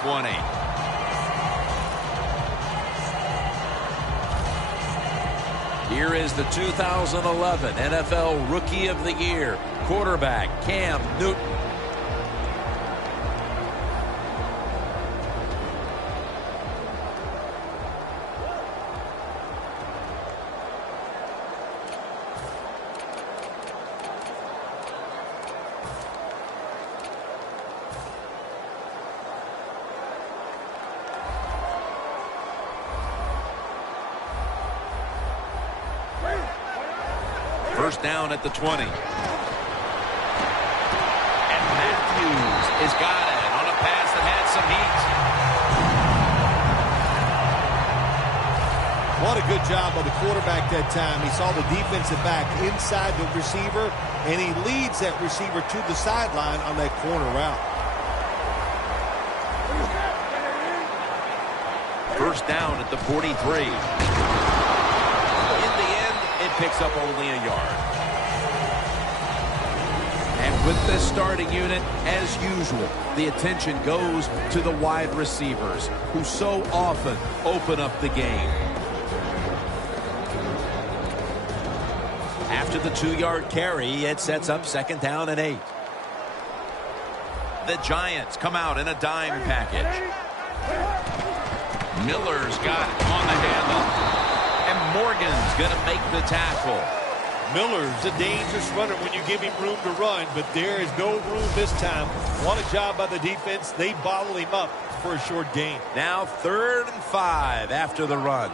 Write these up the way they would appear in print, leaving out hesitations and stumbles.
20. Here is the 2011 NFL Rookie of the Year, quarterback Cam Newton. First down at the 20. And Matthews has got it on a pass that had some heat. What a good job by the quarterback that time. He saw the defensive back inside the receiver, and he leads that receiver to the sideline on that corner route. First down at the 43. It picks up only a yard. And with this starting unit, as usual, the attention goes to the wide receivers, who so often open up the game. After the 2-yard carry, it sets up second down and 8. The Giants come out in a dime package. Miller's got it on the handle. And Morgan's going to make the tackle. Miller's a dangerous runner when you give him room to run, but there is no room this time. What a job by the defense. They bottle him up for a short gain. Now 3rd and 5 after the run.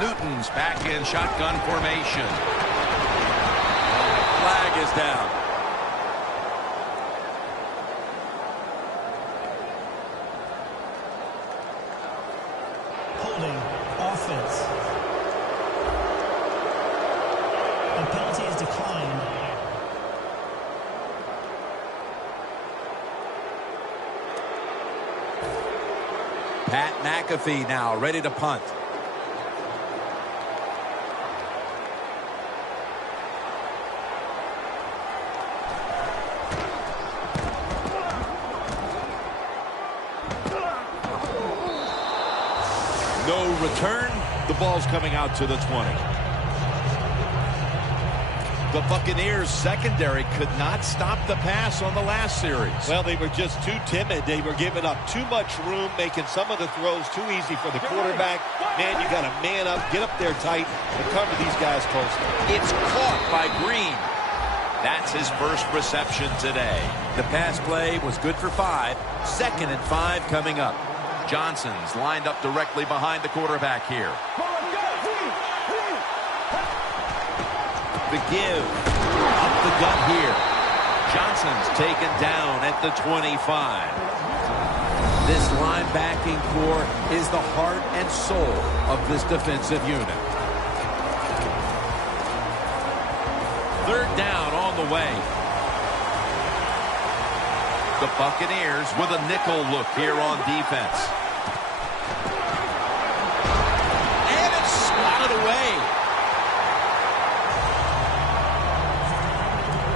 Newton's back in shotgun formation. Flag is down. Offense. The penalty is declined. Pat McAfee now ready to punt. No return. The ball's coming out to the 20. The Buccaneers secondary could not stop the pass on the last series. Well, they were just too timid. They were giving up too much room, making some of the throws too easy for the quarterback. Man, you got to man up, get up there tight, and cover these guys closely. It's caught by Green. That's his first reception today. The pass play was good for 5. 2nd and 5 coming up. Johnson's lined up directly behind the quarterback here. The give. Up the gut here. Johnson's taken down at the 25. This linebacking core is the heart and soul of this defensive unit. 3rd down on the way. The Buccaneers with a nickel look here on defense. And it's swatted away.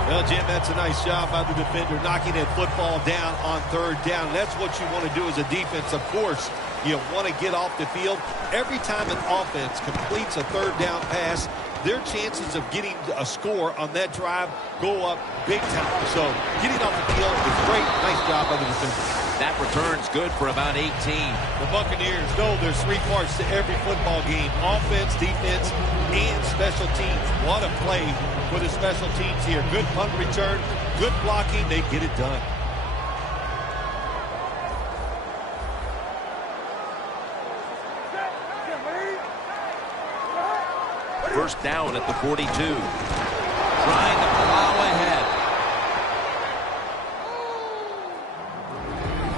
Well, Jim, that's a nice job by the defender knocking that football down on 3rd down. That's what you want to do as a defense. Of course, you want to get off the field. Every time an offense completes a 3rd down pass, their chances of getting a score on that drive go up big time. So getting off the field is great. Nice job by the defender. That return's good for about 18. The Buccaneers know there's 3 parts to every football game: offense, defense, and special teams. What a play for the special teams here. Good punt return, good blocking. They get it done. First down at the 42. Trying to plow ahead.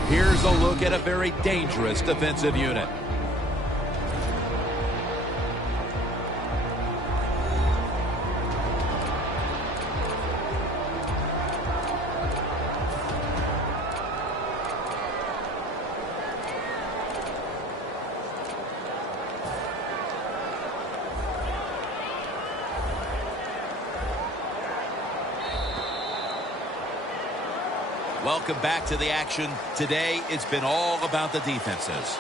Here's a look at a very dangerous defensive unit. Welcome back to the action. Today, it's been all about the defenses.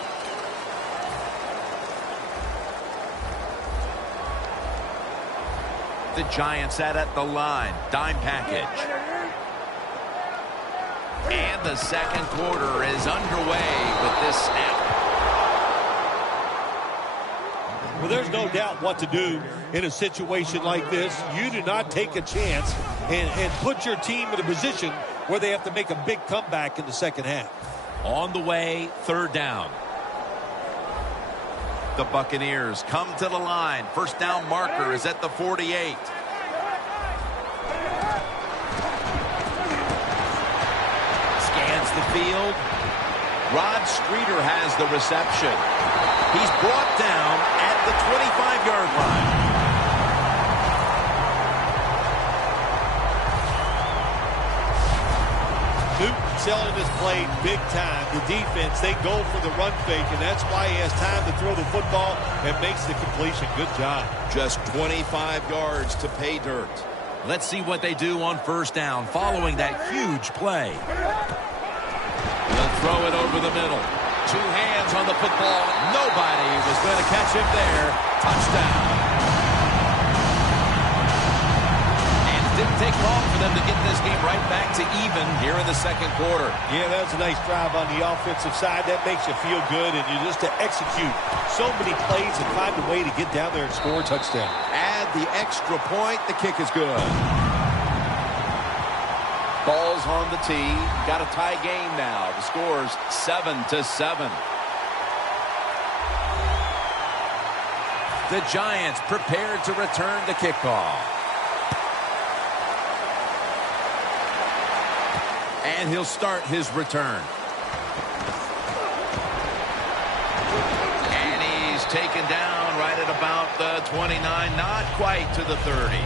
The Giants set at the line. Dime package. And the second quarter is underway with this snap. Well, there's no doubt what to do in a situation like this. You do not take a chance and put your team in a position where they have to make a big comeback in the second half. On the way, third down. The Buccaneers come to the line. First down marker is at the 48. Scans the field. Rod Streeter has the reception. He's brought down at the 25-yard line. Newton selling this play big time. The defense, they go for the run fake, and that's why he has time to throw the football and makes the completion. Good job. Just 25 yards to pay dirt. Let's see what they do on first down following that huge play. They'll throw it over the middle. Two hands on the football. Nobody was going to catch him there. Touchdown. Didn't take long for them to get this game right back to even here in the second quarter. Yeah, that was a nice drive on the offensive side. That makes you feel good, and you just to execute so many plays and find a way to get down there and score a touchdown. Add the extra point. The kick is good. Ball's on the tee. Got a tie game now. The score's 7-7. The Giants prepared to return the kickoff. And he'll start his return. And he's taken down right at about the 29, not quite to the 30.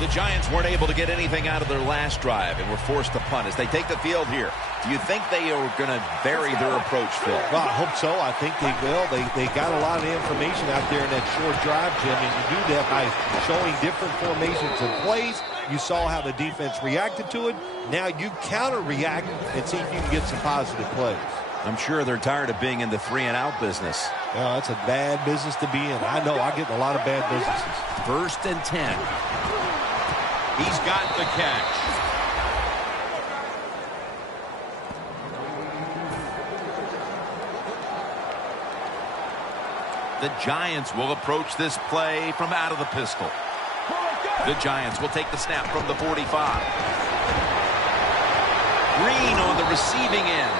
The Giants weren't able to get anything out of their last drive and were forced to punt as they take the field here. Do you think they are going to vary their approach, Phil? Well, I hope so. I think they will. They got a lot of information out there in that short drive, Jim, and you do that by showing different formations and plays. You saw how the defense reacted to it. Now you counter-react and see if you can get some positive plays. I'm sure they're tired of being in the 3-and-out business. Well, that's a bad business to be in. I know. I get in a lot of bad businesses. 1st and 10. He's got the catch. The Giants will approach this play from out of the pistol. The Giants will take the snap from the 45. Green on the receiving end.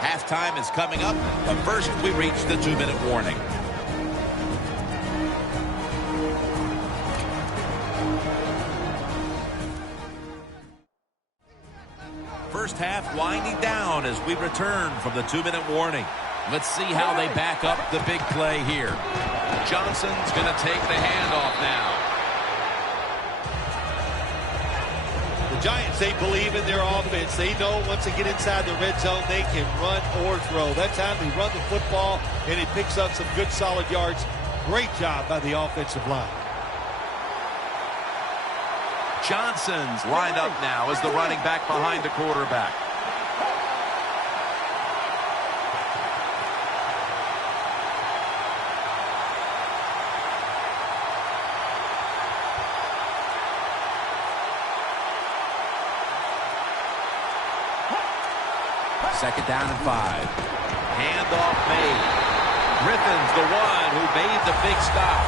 Halftime is coming up, but first we reach the 2-minute warning. First half winding down as we return from the 2-minute warning. Let's see how they back up the big play here. Johnson's going to take the handoff now. The Giants, they believe in their offense. They know once they get inside the red zone, they can run or throw. That time they run the football, and it picks up some good solid yards. Great job by the offensive line. Johnson's lined up now as the running back behind the quarterback. Second down and 5. Handoff made. Griffin's the one who made the big stop.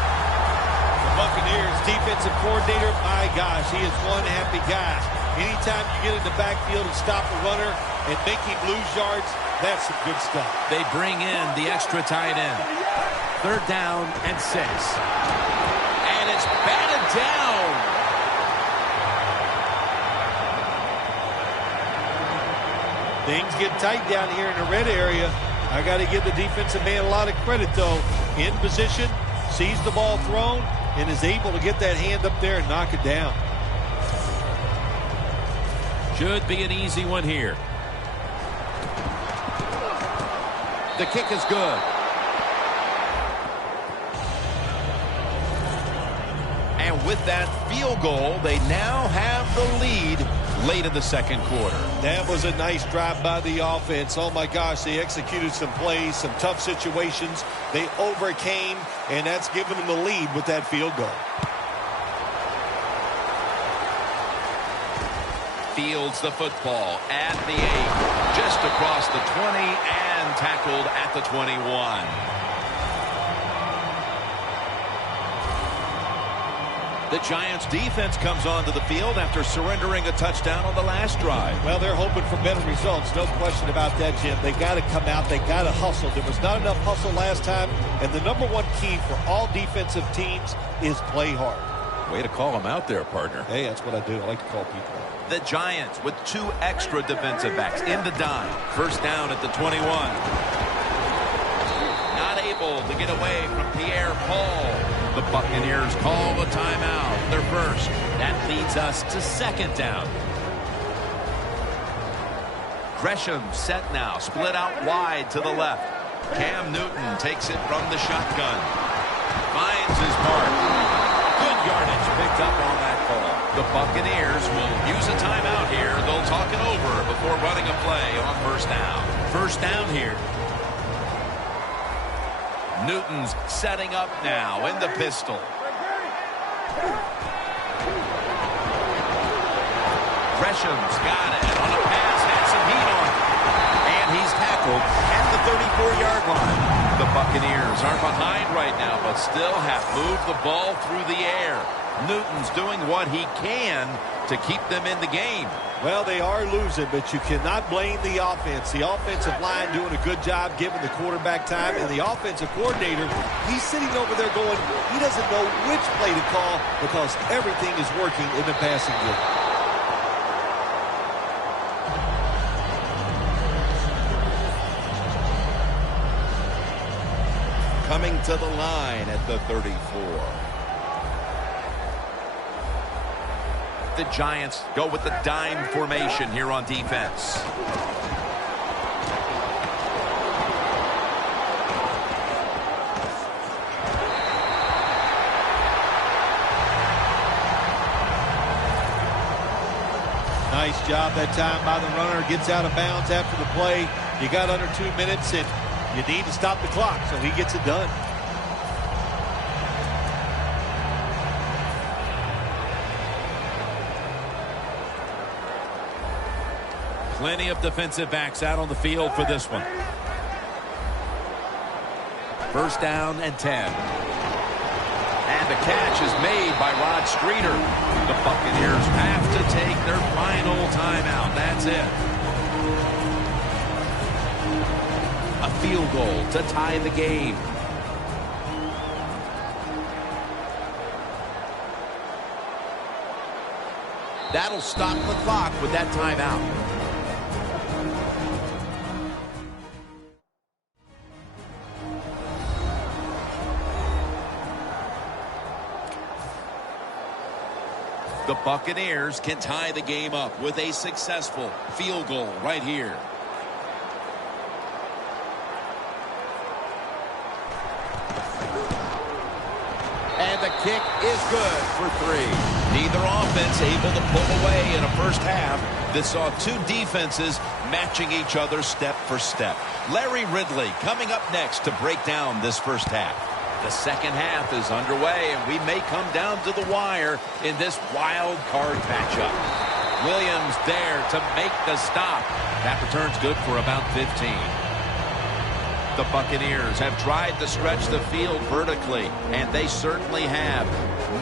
The Buccaneers defensive coordinator, my gosh, he is one happy guy. Anytime you get in the backfield and stop a runner and make him lose yards, that's some good stuff. They bring in the extra tight end. 3rd down and 6. And it's batted down. Things get tight down here in the red area. I got to give the defensive man a lot of credit, though. In position, sees the ball thrown, and is able to get that hand up there and knock it down. Should be an easy one here. The kick is good. And With that field goal, they now have the lead late in the second quarter. That was a nice drive by the offense. Oh, my gosh, they executed some plays, some tough situations. They overcame, and that's given them the lead with that field goal. Fields the football at the 8, just across the 20, and tackled at the 21. The Giants defense comes onto the field after surrendering a touchdown on the last drive. Well, they're hoping for better results. No question about that, Jim. They got to come out. They got to hustle. There was not enough hustle last time. And the number one key for all defensive teams is play hard. Way to call them out there, partner. Hey, that's what I do. I like to call people out. The Giants with 2 extra defensive backs in the dime. First down at the 21. Not able to get away from Pierre Paul. The Buccaneers call a timeout. Their first. That leads us to second down. Gresham set now. Split out wide to the left. Cam Newton takes it from the shotgun. Finds his mark. Good yardage picked up on that call. The Buccaneers will use a timeout here. They'll talk it over before running a play on first down. First down here. Newton's setting up now in the pistol. Gresham's got it on a pass, had some heat on it. And he's tackled at the 34-yard line. The Buccaneers are behind right now, but still have moved the ball through the air. Newton's doing what he can to keep them in the game. Well, they are losing, but you cannot blame the offense. The offensive line doing a good job giving the quarterback time, and the offensive coordinator, he's sitting over there going, he doesn't know which play to call because everything is working in the passing game. Coming to the line at the 34. The Giants go with the dime formation here on defense. Nice job that time by the runner. Gets out of bounds after the play. You got under 2 minutes, and you need to stop the clock, so he gets it done. Plenty of defensive backs out on the field for this one. First down and 10. And the catch is made by Rod Streeter. The Buccaneers have to take their final timeout. That's it. A field goal to tie the game. That'll stop the clock with that timeout. The Buccaneers can tie the game up with a successful field goal right here. And the kick is good for 3. Neither offense able to pull away in a first half. This saw 2 defenses matching each other step for step. Larry Ridley coming up next to break down this first half. The second half is underway, and we may come down to the wire in this wild card matchup. Williams there to make the stop. That return's good for about 15. The Buccaneers have tried to stretch the field vertically, and they certainly have.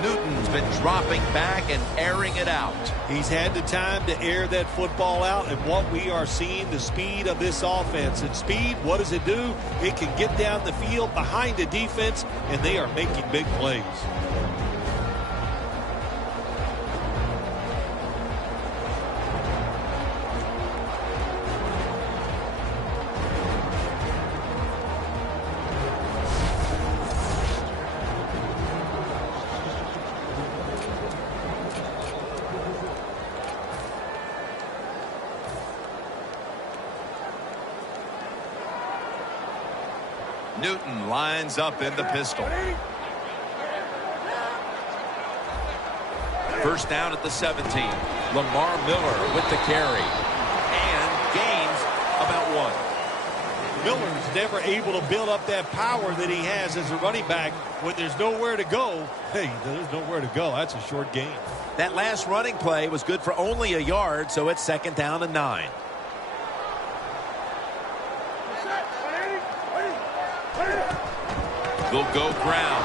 Newton's been dropping back and airing it out. He's had the time to air that football out, and what we are seeing, the speed of this offense. And speed, what does it do? It can get down the field behind the defense, and they are making big plays. Newton lines up in the pistol. First down at the 17. Lamar Miller with the carry. And gains about 1. Miller's never able to build up that power that he has as a running back. When there's nowhere to go, hey, there's nowhere to go. That's a short gain. That last running play was good for only a yard, so it's 2nd down and 9. Will go ground.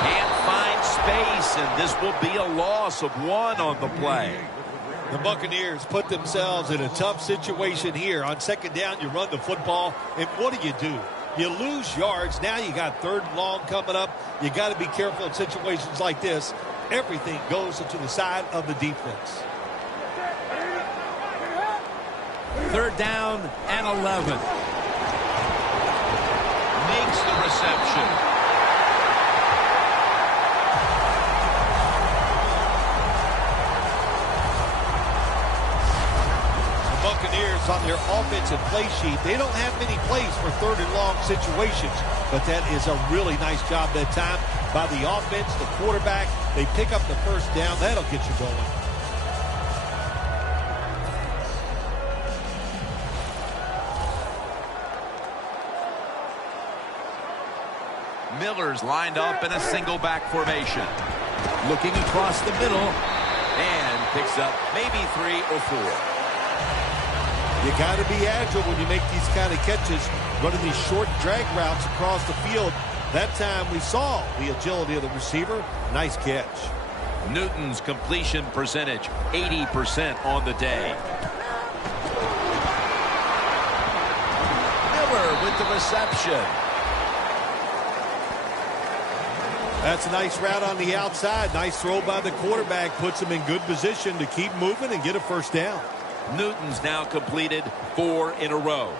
Can't find space, and this will be a loss of 1 on the play. The Buccaneers put themselves in a tough situation here. On 2nd down, you run the football, and what do? You lose yards. Now you got 3rd and long coming up. You got to be careful in situations like this. Everything goes to the side of the defense. 3rd down and 11. Makes the reception. Buccaneers on their offensive play sheet, they don't have many plays for 3rd and long situations, but that is a really nice job that time by the offense, the quarterback. They pick up the 1st down. That'll get you going. Miller's lined up in a single back formation. Looking across the middle and picks up maybe 3 or 4. You got to be agile when you make these kind of catches, running these short drag routes across the field. That time we saw the agility of the receiver. Nice catch. Newton's completion percentage, 80% on the day. Miller with the reception. That's a nice route on the outside. Nice throw by the quarterback. Puts him in good position to keep moving and get a 1st down. Newton's now completed 4 in a row.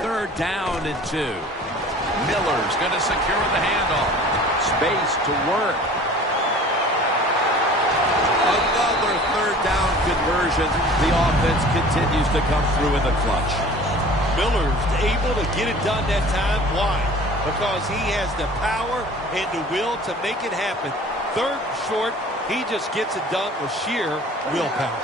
Third down and 2. Miller's going to secure the handoff. Space to work. Another 3rd down conversion. The offense continues to come through in the clutch. Miller's able to get it done that time. Why? Because he has the power and the will to make it happen. 3rd and short, he just gets it done with sheer willpower.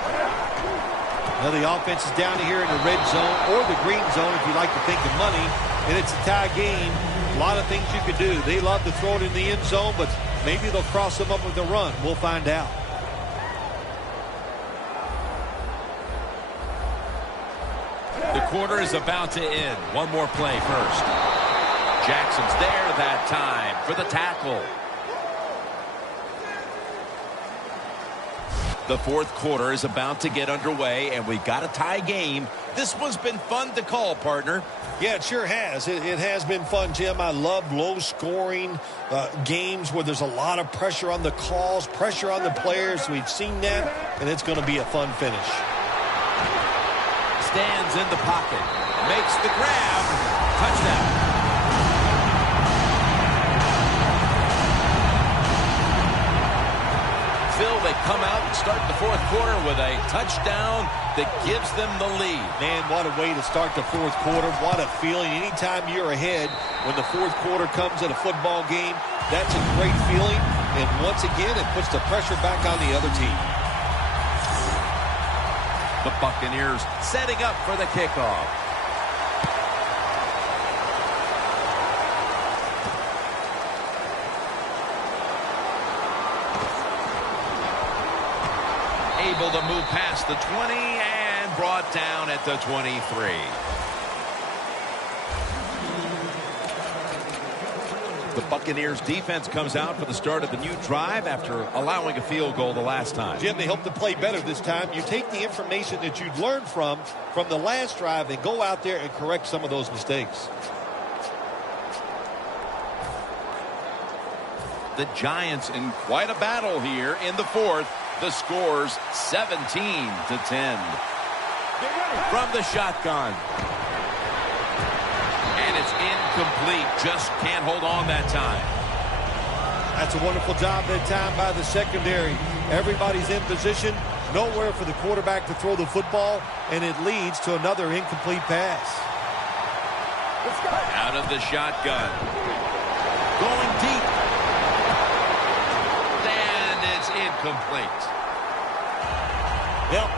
Now the offense is down here in the red zone or the green zone if you like to think of money, and it's a tie game. A lot of things you can do. They love to throw it in the end zone, but maybe they'll cross them up with a run. We'll find out. The quarter is about to end. One more play first. Jackson's there that time for the tackle. The 4th quarter is about to get underway, and we've got a tie game. This one's been fun to call, partner. Yeah, it sure has. It has been fun, Jim. I love low-scoring games where there's a lot of pressure on the calls, pressure on the players. We've seen that, and it's going to be a fun finish. Stands in the pocket. Makes the grab. Touchdown. Phil, they come out and start the 4th quarter with a touchdown that gives them the lead. Man, what a way to start the 4th quarter. What a feeling. Anytime you're ahead when the 4th quarter comes in a football game, that's a great feeling. And once again, it puts the pressure back on the other team. The Buccaneers setting up for the kickoff. Able to move past the 20 and brought down at the 23. The Buccaneers defense comes out for the start of the new drive after allowing a field goal the last time. Jim, they hope to play better this time. You take the information that you'd learned from the last drive and go out there and correct some of those mistakes. The Giants in quite a battle here in the 4th. The score's 17-10. From the shotgun. And it's incomplete. Just can't hold on that time. That's a wonderful job that time by the secondary. Everybody's in position. Nowhere for the quarterback to throw the football, and it leads to another incomplete pass. Out of the shotgun. Going deep. And it's incomplete. Well,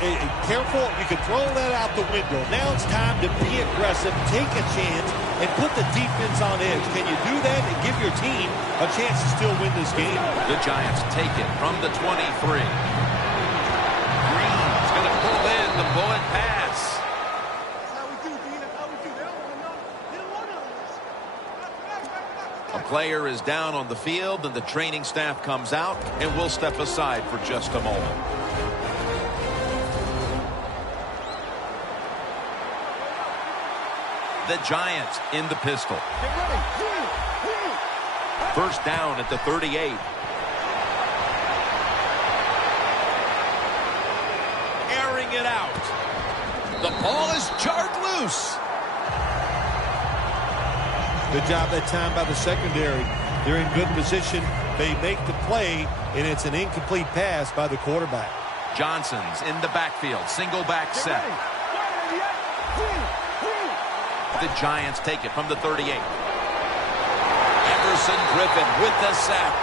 careful, you can throw that out the window. Now it's time to be aggressive, take a chance, and put the defense on edge. Can you do that and give your team a chance to still win this game? The Giants take it from the 23. Green's going to pull in the bullet pass. A player is down on the field, and the training staff comes out, and we'll step aside for just a moment. The Giants in the pistol. First down at the 38. Airing it out. The ball is jarred loose. Good job that time by the secondary. They're in good position. They make the play, and it's an incomplete pass by the quarterback. Johnson's in the backfield. Single back set. The Giants take it from the 38. Everson Griffin with the sack.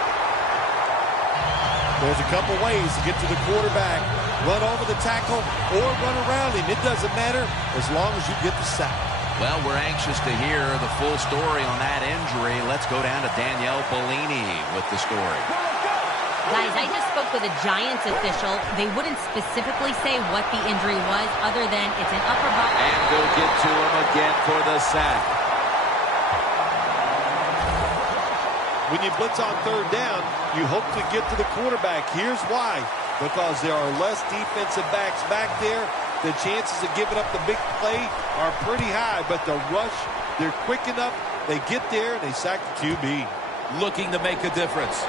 There's a couple ways to get to the quarterback. Run over the tackle or run around him. It doesn't matter as long as you get the sack. Well, we're anxious to hear the full story on that injury. Let's go down to Danielle Bellini with the story. Guys, I just spoke with a Giants official. They wouldn't specifically say what the injury was other than it's an upper body. And we'll get to him again for the sack. When you blitz on third down, you hope to get to the quarterback. Here's why. Because there are less defensive backs back there. The chances of giving up the big play are pretty high. But the rush, they're quick enough. They get there, and they sack the QB. Looking to make a difference.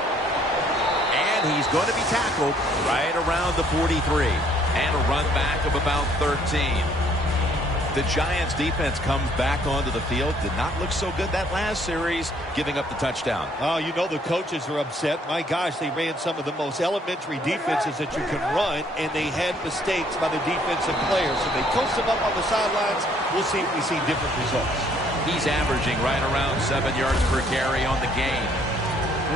And he's going to be tackled right around the 43. And a run back of about 13. The Giants defense comes back onto the field. Did not look so good that last series, giving up the touchdown. Oh, you know the coaches are upset. My gosh, they ran some of the most elementary defenses that you can run, and they had mistakes by the defensive players. So they coached them up on the sidelines. We'll see if we see different results. He's averaging right around 7 yards per carry on the game.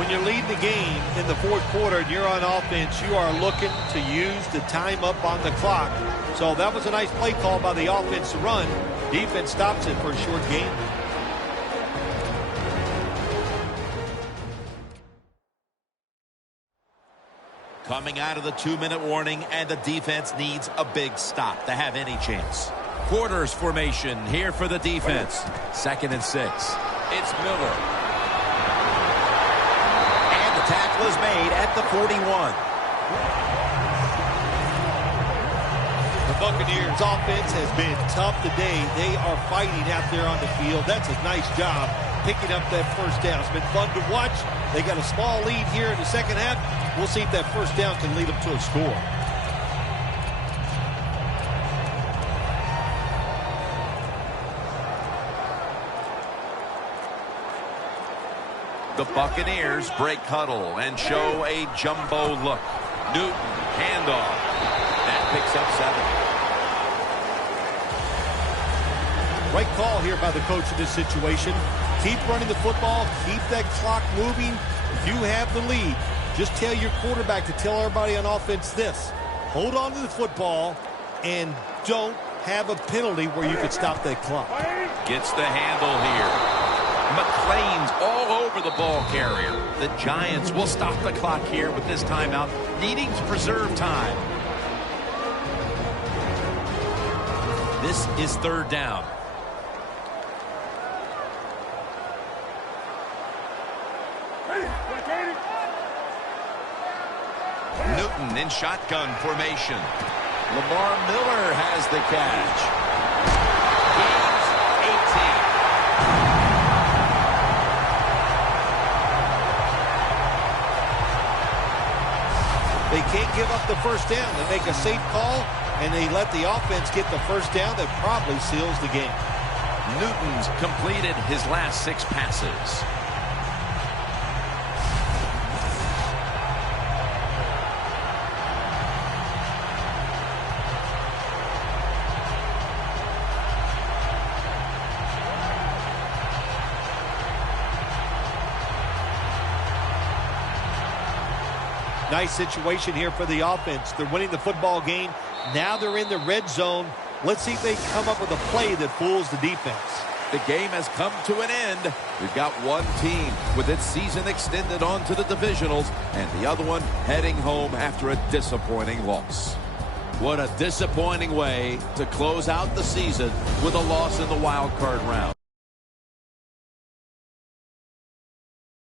When you're leading the game in the fourth quarter and you're on offense, you are looking to use the time up on the clock. So that was a nice play call by the offense to run. Defense stops it for a short game. Coming out of the 2-minute warning, and the defense needs a big stop to have any chance. Quarters formation here for the defense. 2nd and 6. It's Miller. And the tackle is made at the 41. The Buccaneers offense has been tough today. They are fighting out there on the field. That's a nice job picking up that first down. It's been fun to watch. They got a small lead here in the second half. We'll see if that first down can lead them to a score. The Buccaneers break huddle and show a jumbo look. Newton, handoff. That picks up 7. Right call here by the coach in this situation. Keep running the football. Keep that clock moving. If you have the lead, just tell your quarterback to tell everybody on offense this. Hold on to the football and don't have a penalty where you could stop that clock. Gets the handle here. McClain's all over the ball carrier. The Giants will stop the clock here with this timeout, needing to preserve time. This is 3rd down. Newton in shotgun formation. Lamar Miller has the catch. Gains 18. They can't give up the first down. They make a safe call, and they let the offense get the first down. That probably seals the game. Newton's completed his last 6 passes. Nice situation here for the offense. They're winning the football game. Now they're in the red zone. Let's see if they can come up with a play that fools the defense. The game has come to an end. We've got one team with its season extended on to the divisionals, and the other one heading home after a disappointing loss. What a disappointing way to close out the season with a loss in the wild card round.